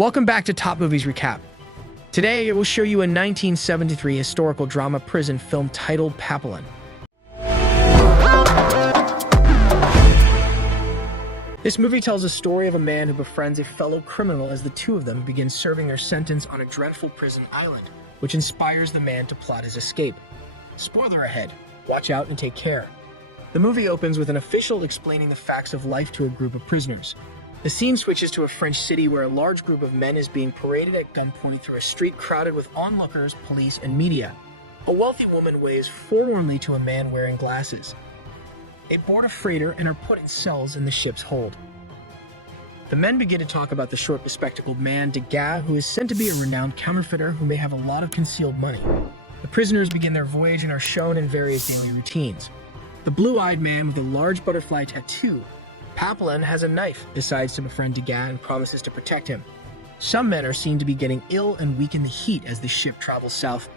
Welcome back to Top Movies Recap. Today, it will show you a 1973 historical drama prison film titled Papillon. This movie tells a story of a man who befriends a fellow criminal as the two of them begin serving their sentence on a dreadful prison island, which inspires the man to plot his escape. Spoiler ahead, watch out and take care. The movie opens with an official explaining the facts of life to a group of prisoners. The scene switches to a French city where a large group of men is being paraded at gunpoint through a street crowded with onlookers, police, and media. A wealthy woman waves forlornly to a man wearing glasses. They board a freighter and are put in cells in the ship's hold. The men begin to talk about the short bespectacled man, Dega, who is said to be a renowned counterfeiter who may have a lot of concealed money. The prisoners begin their voyage and are shown in various daily routines. The blue-eyed man with a large butterfly tattoo, Papillon, has a knife, decides to befriend Dega and promises to protect him. Some men are seen to be getting ill and weak in the heat as the ship travels south.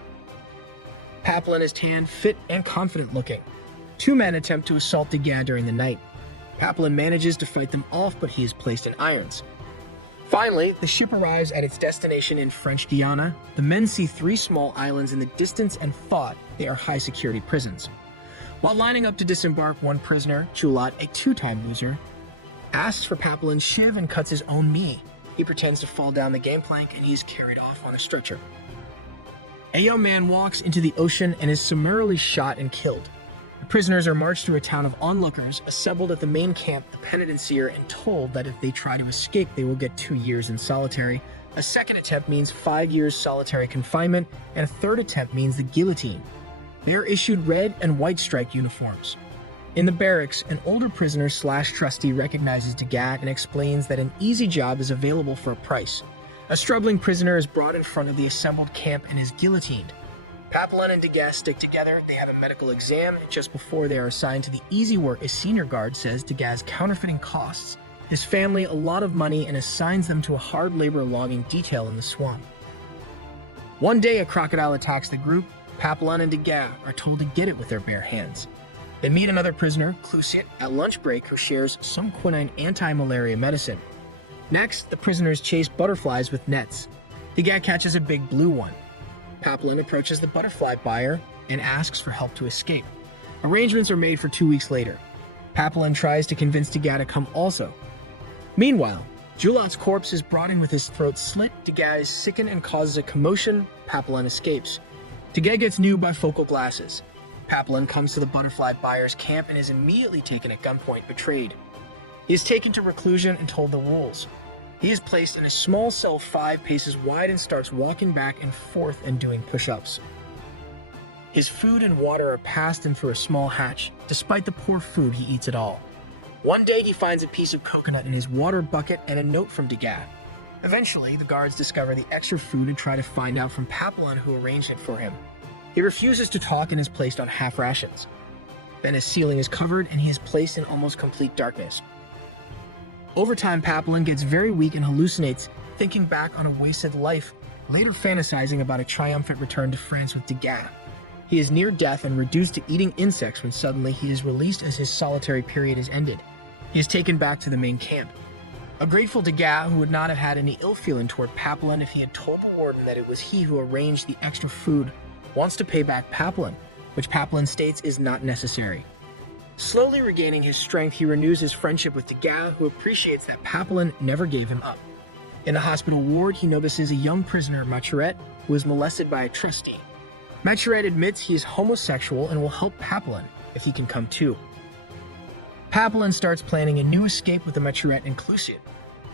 Papillon is tan, fit, and confident looking. Two men attempt to assault Dega during the night. Papillon manages to fight them off, but he is placed in irons. Finally, the ship arrives at its destination in French Guiana. The men see three small islands in the distance and thought they are high-security prisons. While lining up to disembark, one prisoner, Chulot, a two-time loser, asks for Papillon's shiv and cuts his own knee. He pretends to fall down the gangplank and he is carried off on a stretcher. A young man walks into the ocean and is summarily shot and killed. The prisoners are marched through a town of onlookers, assembled at the main camp, the penitentiary, and told that if they try to escape, they will get 2 years in solitary. A second attempt means 5 years solitary confinement, and a third attempt means the guillotine. They are issued red and white striped uniforms. In the barracks, an older prisoner / trustee recognizes Dega and explains that an easy job is available for a price. A struggling prisoner is brought in front of the assembled camp and is guillotined. Papillon and Dega stick together, they have a medical exam, and just before they are assigned to the easy work, a senior guard says Dega's counterfeiting costs his family a lot of money and assigns them to a hard labor logging detail in the swamp. One day, a crocodile attacks the group. Papillon and Dega are told to get it with their bare hands. They meet another prisoner, Clusiet, at lunch break who shares some quinine anti-malaria medicine. Next, the prisoners chase butterflies with nets. Dega catches a big blue one. Papillon approaches the butterfly buyer and asks for help to escape. Arrangements are made for 2 weeks later. Papillon tries to convince Dega to come also. Meanwhile, Chulot's corpse is brought in with his throat slit. Dega is sickened and causes a commotion. Papillon escapes. Dega gets new bifocal glasses. Papillon comes to the butterfly buyer's camp and is immediately taken at gunpoint, betrayed. He is taken to reclusion and told the rules. He is placed in a small cell 5 paces wide and starts walking back and forth and doing push-ups. His food and water are passed in through a small hatch. Despite the poor food, he eats it all. One day, he finds a piece of coconut in his water bucket and a note from Dega. Eventually, the guards discover the extra food and try to find out from Papillon who arranged it for him. He refuses to talk and is placed on half rations. Then his ceiling is covered and he is placed in almost complete darkness. Over time, Papillon gets very weak and hallucinates, thinking back on a wasted life, later fantasizing about a triumphant return to France with Dega. He is near death and reduced to eating insects when suddenly he is released as his solitary period is ended. He is taken back to the main camp. A grateful Dega, who would not have had any ill feeling toward Papillon if he had told the warden that it was he who arranged the extra food, wants to pay back Papillon, which Papillon states is not necessary. Slowly regaining his strength, he renews his friendship with Dega, who appreciates that Papillon never gave him up. In the hospital ward, he notices a young prisoner, Charrière, who is molested by a trustee. Charrière admits he is homosexual and will help Papillon if he can come too. Papillon starts planning a new escape with the Charrière and Clusiet.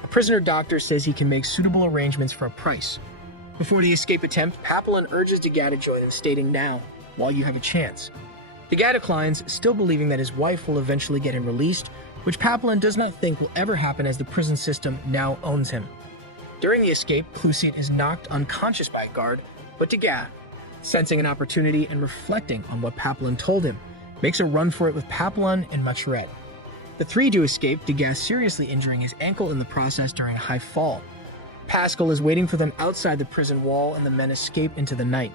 A prisoner doctor says he can make suitable arrangements for a price. Before the escape attempt, Papillon urges Dega to join him, stating, "Now, while you have a chance." Dega declines, still believing that his wife will eventually get him released, which Papillon does not think will ever happen as the prison system now owns him. During the escape, Clusiet is knocked unconscious by a guard, but Dega, sensing an opportunity and reflecting on what Papillon told him, makes a run for it with Papillon and Charrière. The three do escape, Dega seriously injuring his ankle in the process during a high fall. Pascal is waiting for them outside the prison wall and the men escape into the night.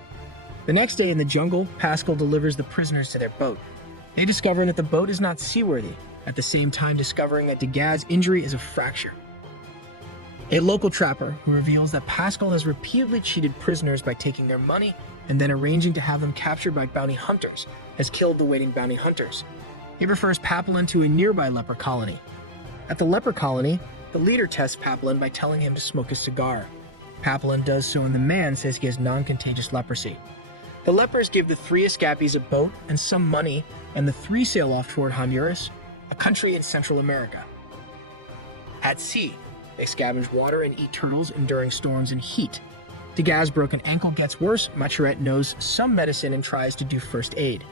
The next day in the jungle, Pascal delivers the prisoners to their boat. They discover that the boat is not seaworthy, at the same time discovering that Dega's injury is a fracture. A local trapper who reveals that Pascal has repeatedly cheated prisoners by taking their money and then arranging to have them captured by bounty hunters, has killed the waiting bounty hunters. He refers Papillon to a nearby leper colony. At the leper colony, the leader tests Papillon by telling him to smoke a cigar. Papillon does so, and the man says he has non-contagious leprosy. The lepers give the three escapees a boat and some money, and the three sail off toward Honduras, a country in Central America. At sea, they scavenge water and eat turtles, enduring storms and heat. Dega's broken ankle gets worse. Maturette knows some medicine and tries to do first aid.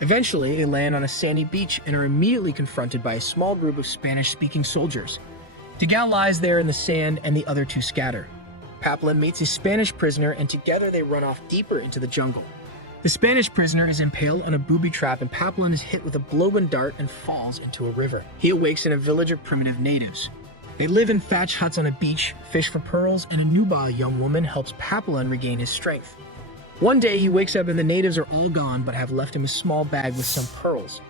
Eventually, they land on a sandy beach and are immediately confronted by a small group of Spanish-speaking soldiers. Degas lies there in the sand, and the other two scatter. Papillon meets a Spanish prisoner, and together they run off deeper into the jungle. The Spanish prisoner is impaled on a booby trap, and Papillon is hit with a blowgun dart and falls into a river. He awakes in a village of primitive natives. They live in thatch huts on a beach, fish for pearls, and a Nuba, a young woman, helps Papillon regain his strength. One day he wakes up and the natives are all gone but have left him a small bag with some pearls.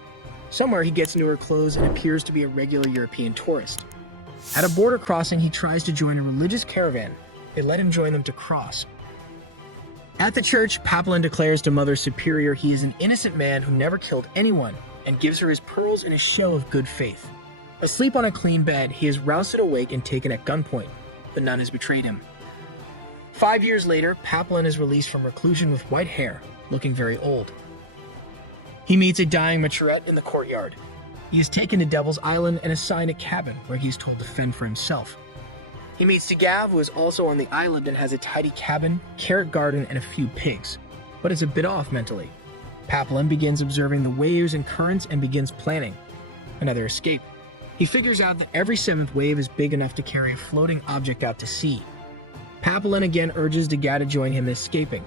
Somewhere he gets into her clothes and appears to be a regular European tourist. At a border crossing, he tries to join a religious caravan. They let him join them to cross. At the church, Papillon declares to Mother Superior he is an innocent man who never killed anyone and gives her his pearls in a show of good faith. Asleep on a clean bed, he is rousted awake and taken at gunpoint. The nun has betrayed him. 5 years later, Papillon is released from reclusion with white hair, looking very old. He meets a dying Maturette in the courtyard. He is taken to Devil's Island and assigned a cabin where he is told to fend for himself. He meets Degas, who is also on the island and has a tidy cabin, carrot garden, and a few pigs, but is a bit off mentally. Papillon begins observing the waves and currents and begins planning another escape. He figures out that every seventh wave is big enough to carry a floating object out to sea. Papillon again urges Degas to join him in escaping.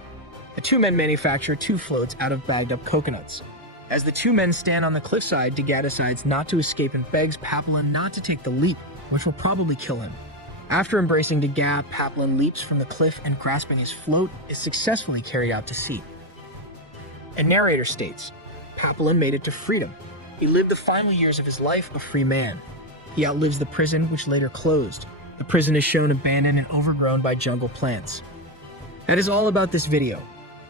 The two men manufacture 2 floats out of bagged-up coconuts. As the 2 men stand on the cliffside, Degas decides not to escape and begs Papillon not to take the leap, which will probably kill him. After embracing Degas, Papillon leaps from the cliff and, grasping his float, is successfully carried out to sea. A narrator states, Papillon made it to freedom. He lived the final years of his life a free man. He outlives the prison, which later closed. The prison is shown abandoned and overgrown by jungle plants. That is all about this video.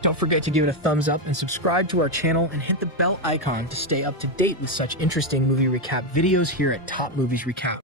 Don't forget to give it a thumbs up and subscribe to our channel and hit the bell icon to stay up to date with such interesting movie recap videos here at Top Movies Recap.